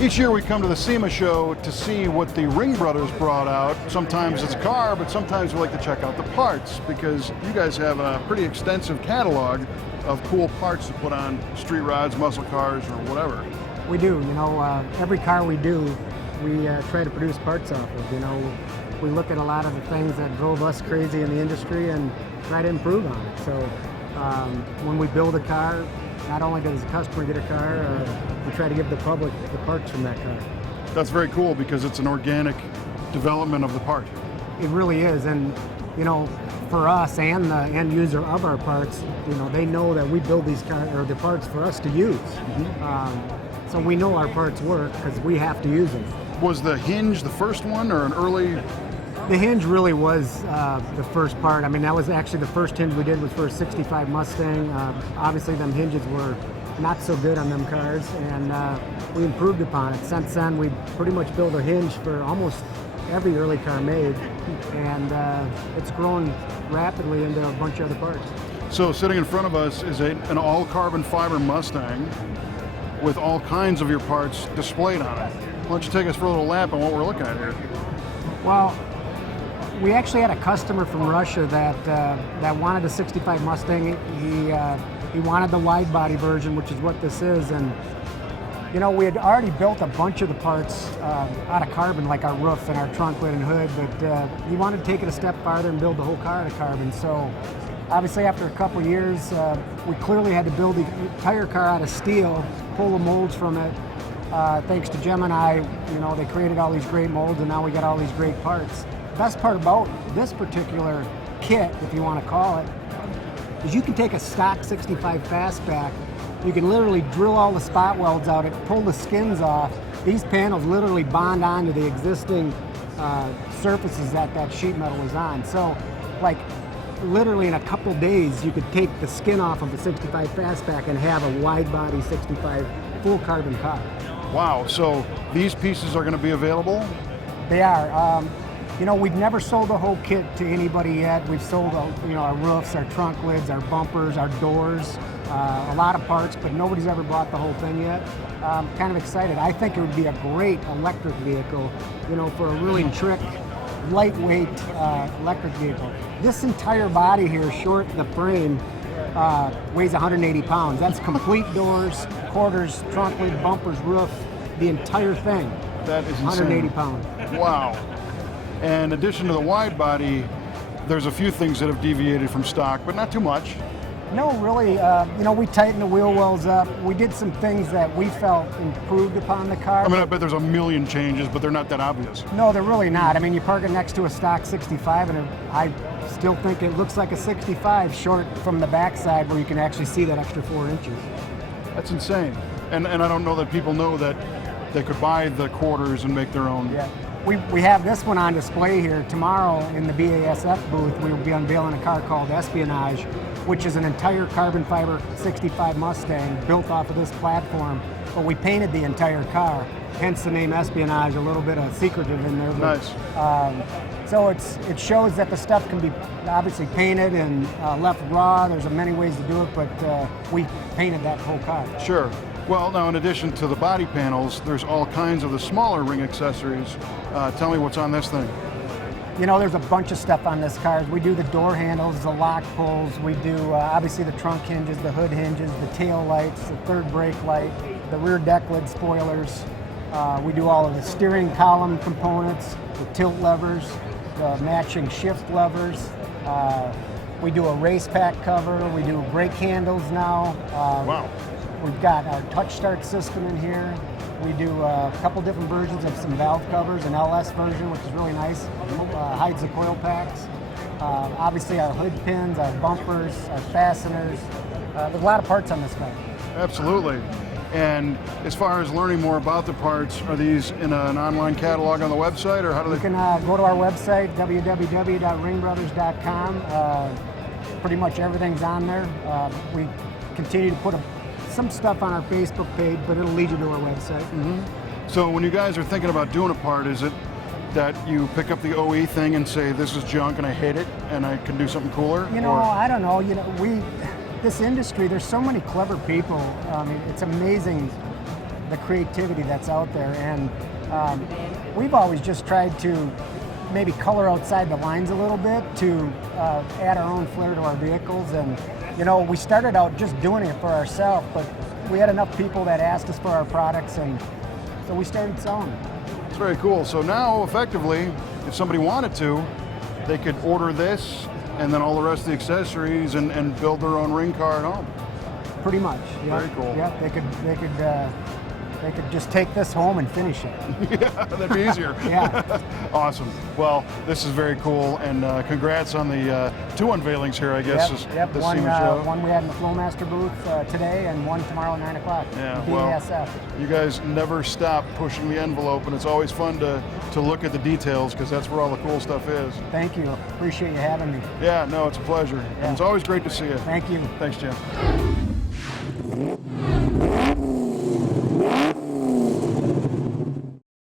Each year we come to the SEMA show to see what the Ringbrothers brought out. Sometimes it's a car, but sometimes we like to check out the parts because you guys have a pretty extensive catalog of cool parts to put on street rods, muscle cars, or whatever. We do. You know, every car we do, we try to produce parts off of. You know, we look at a lot of the things that drove us crazy in the industry and try to improve on it. So when we build a car, not only does the customer get a car, we try to give the public the parts from that car. That's very cool because it's an organic development of the part. It really is, and you know, for us and the end user of our parts, you know, they know that we build these cars or the parts for us to use. So we know our parts work because we have to use them. Was the hinge the first one or an early? The hinge really was the first part. I mean, that was actually the first hinge we did was for a 65 Mustang. Obviously, them hinges were not so good on them cars, and we improved upon it. Since then, we pretty much built a hinge for almost every early car made, and it's grown rapidly into a bunch of other parts. So sitting in front of us is an all carbon fiber Mustang with all kinds of your parts displayed on it. Why don't you take us for a little lap on what we're looking at here? Well, we actually had a customer from Russia that wanted a 65 Mustang. He wanted the wide body version, which is what this is, and you know, we had already built a bunch of the parts out of carbon, like our roof and our trunk lid and hood, but he wanted to take it a step farther and build the whole car out of carbon. So obviously after a couple of years, we clearly had to build the entire car out of steel, pull the molds from it. Thanks to Gemini, you know, they created all these great molds, and now we got all these great parts. The best part about this particular kit, if you want to call it, is you can take a stock 65 fastback. You can literally drill all the spot welds out, pull the skins off. These panels literally bond onto the existing surfaces that sheet metal is on. So, like, literally in a couple days, you could take the skin off of a 65 fastback and have a wide body 65 full carbon car. Wow, so these pieces are going to be available? They are. You know, we've never sold the whole kit to anybody yet. We've sold, you know, our roofs, our trunk lids, our bumpers, our doors, a lot of parts, but nobody's ever bought the whole thing yet. Kind of excited. I think it would be a great electric vehicle, you know, for a really trick, lightweight electric vehicle. This entire body here, short the frame, weighs 180 pounds. That's complete doors, quarters, trunk lid, bumpers, roof, the entire thing. That is insane. 180 pounds. Wow. And in addition to the wide body, there's a few things that have deviated from stock, but not too much. No, really, you know, we tightened the wheel wells up. We did some things that we felt improved upon the car. I mean, I bet there's a million changes, but they're not that obvious. No, they're really not. I mean, you park it next to a stock 65, and I still think it looks like a 65 short from the backside where you can actually see that extra 4 inches. That's insane. And I don't know that people know that they could buy the quarters and make their own. Yeah. We have this one on display here. Tomorrow in the BASF booth, we will be unveiling a car called Espionage, which is an entire carbon fiber 65 Mustang built off of this platform, but we painted the entire car, hence the name Espionage, a little bit of secretive in there. But, nice. So it shows that the stuff can be obviously painted and left raw. There's many ways to do it, but we painted that whole car. Sure. Well, now in addition to the body panels, there's all kinds of the smaller ring accessories. Tell me what's on this thing. You know, there's a bunch of stuff on this car. We do the door handles, the lock pulls, we do obviously the trunk hinges, the hood hinges, the tail lights, the third brake light, the rear deck lid spoilers. We do all of the steering column components, the tilt levers, the matching shift levers. We do a race pack cover, we do brake handles now. Wow. We've got our touch start system in here. We do a couple different versions of some valve covers, an LS version, which is really nice, hides the coil packs. Obviously our hood pins, our bumpers, our fasteners. There's a lot of parts on this car. Absolutely. And as far as learning more about the parts, are these in an online catalog on the website, or how do they? You can go to our website, www.ringbrothers.com. Pretty much everything's on there. We continue to put some stuff on our Facebook page, but it'll lead you to our website. Mm-hmm. So when you guys are thinking about doing a part, is it that you pick up the OE thing and say, this is junk and I hate it and I can do something cooler? You know, I don't know. You know, this industry, there's so many clever people. I mean, it's amazing the creativity that's out there. And we've always just tried to maybe color outside the lines a little bit to add our own flair to our vehicles. And you know, we started out just doing it for ourselves, but we had enough people that asked us for our products, and so we started selling them. It's very cool. So now, effectively, if somebody wanted to, they could order this and then all the rest of the accessories and build their own ring car at home. Pretty much. Yeah. Very cool. Yeah, they could just take this home and finish it. Yeah, that'd be easier. Yeah. Awesome. Well, this is very cool, and congrats on the 2 unveilings here, I guess. Yep. This One, SEMA show. one we had in the Flowmaster booth today, and one tomorrow at 9 o'clock. Yeah, the well, BASF. you guys never stop pushing the envelope, and it's always fun to look at the details, because that's where all the cool stuff is. Thank you. Appreciate you having me. Yeah, no, it's a pleasure. Yeah. And it's always great to see you. Thank you. Thanks, Jim.